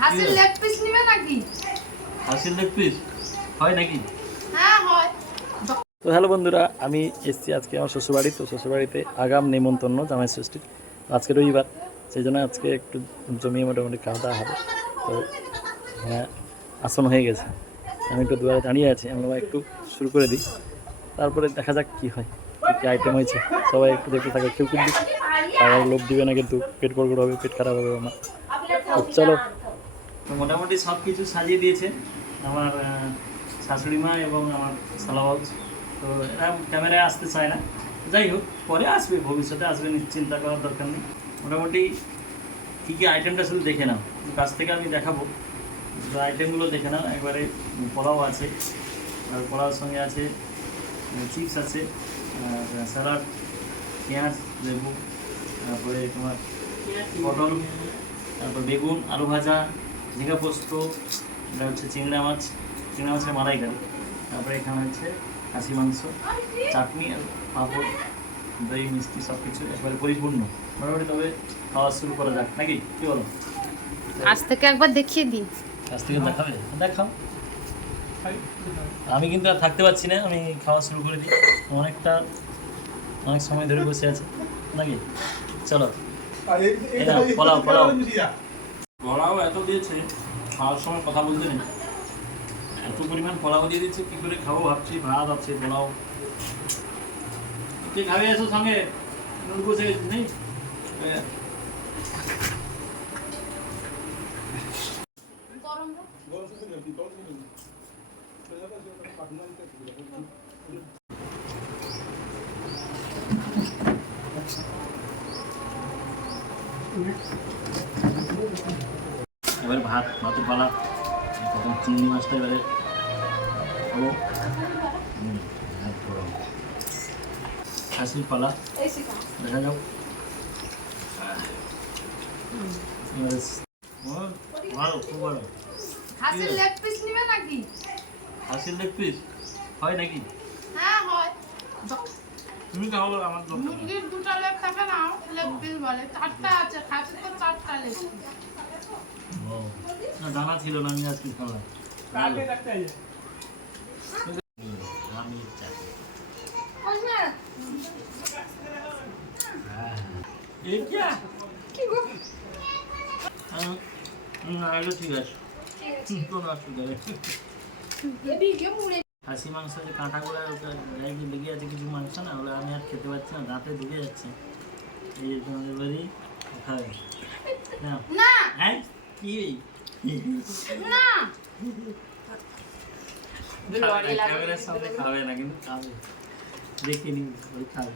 হাসির leg piece নিবে নাকি? হাসির লেগ পিস হয় নাকি? হ্যাঁ হয়। তো হ্যালো বন্ধুরা আমি এসেছি আজকে আমার শ্বশুরবাড়ি। তো শ্বশুরবাড়িতে আগাম নেমন্তন্ন জামাই ষষ্ঠীর আজকে রবিবার সেই জন্য আজকে একটু জমিয়ে মোটামুটি খাওয়া দাওয়া হবে। তো হ্যাঁ আসন হয়ে গেছে। আমি একটু দুয়ারে দাঁড়িয়ে আছি আমরা একটু শুরু করে দিই। তারপরে দেখা যাক কী হয় কী কী আইটেম হয়েছে। সবাই একটু দেখতে থাকে কেউ কিন্তু খাওয়ার লোভ দিবে না কিন্তু পেট গড়গড় হবে পেট খারাপ হবে আমার। চলো তো মোটামুটি সব কিছু সাজিয়ে দিয়েছে আমার শাশুড়ি মা এবং আমার সালাবাউজ তো এরা ক্যামেরায় আসতে চায় না। যাই হোক, পরে আসবে, ভবিষ্যতে আসবে চিন্তা করার দরকার নেই। মোটামুটি কী কী আইটেমটা শুধু দেখে নাও। কাছ থেকে আমি দেখাবো। আইটেমগুলো দেখে নাও। একবারে পোলাও আছে, আর পোলাওর সঙ্গে আছে চিপস আছে স্যালাড পেঁয়াজ, লেবু, তারপরে তোমার পটল, তারপর বেগুন, আলু ভাজা ঝিঙ্গা পোস্ত এটা হচ্ছে চিংড়া মাছ চিংড়া মাছের মালাইকারি। তারপরে এখানে হচ্ছে খাসি মাংস চাটনি আর পাঁপড় দই মিষ্টি সব কিছু একবারে পরিপূর্ণ। মোটামুটি তবে খাওয়া শুরু করা যাক নাকি? কী বলো? আজ থেকে একবার দেখিয়ে দিই। কাছ থেকে দেখাবে? দেখাও। আমি কিন্তু আর থাকতে পারছি না আমি খাওয়া শুরু করে দিই। অনেকটা অনেক সময় ধরে বসে আছে নাকি? চলো। পোলাও পোলাও। পোলাও এত দিয়েছে খাওয়ার সময় কথা বলতে নেই। এত পরিমাণ পোলাও দিয়ে দিচ্ছে কি করে খাব ভাবছি ভাত আছে পোলাও। কে খাবে এসো সঙ্গে নুন বসে নেই? এ, এবারে ভাত ভাতের পালা তখন চিংড়ি মাছটা এবারে খাব। খাসির পালা। দেখা যাও ভালো খুব ভালো। লেগ পিস নিবে নাকি? খাসির লেগ পিস হয় নাকি? হ্যাঁ হয়। তুমি খাব আমার দরকার মুরগির দুটো লেগ থাকে না লেগ পিস বলে। চারটা আছে খাসির তো চারটা লেগ না দানা ছিল না আমি আজকে খাওয়া হ্যাঁ, হ্যাঁ। হ্যাঁ, খাসি মাংস যে কাঁটাগুলো লেগে আছে কিছু মাংস না ওগুলো আমি আর খেতে পারছি না দাঁতে ঢুকে যাচ্ছে। এই তোমাদের বাড়ি খাবে না। হ্যাঁ? কি না ক্যামেরার সামনে খাবে না কিন্তু খাবে দেখিনি ওই খাবে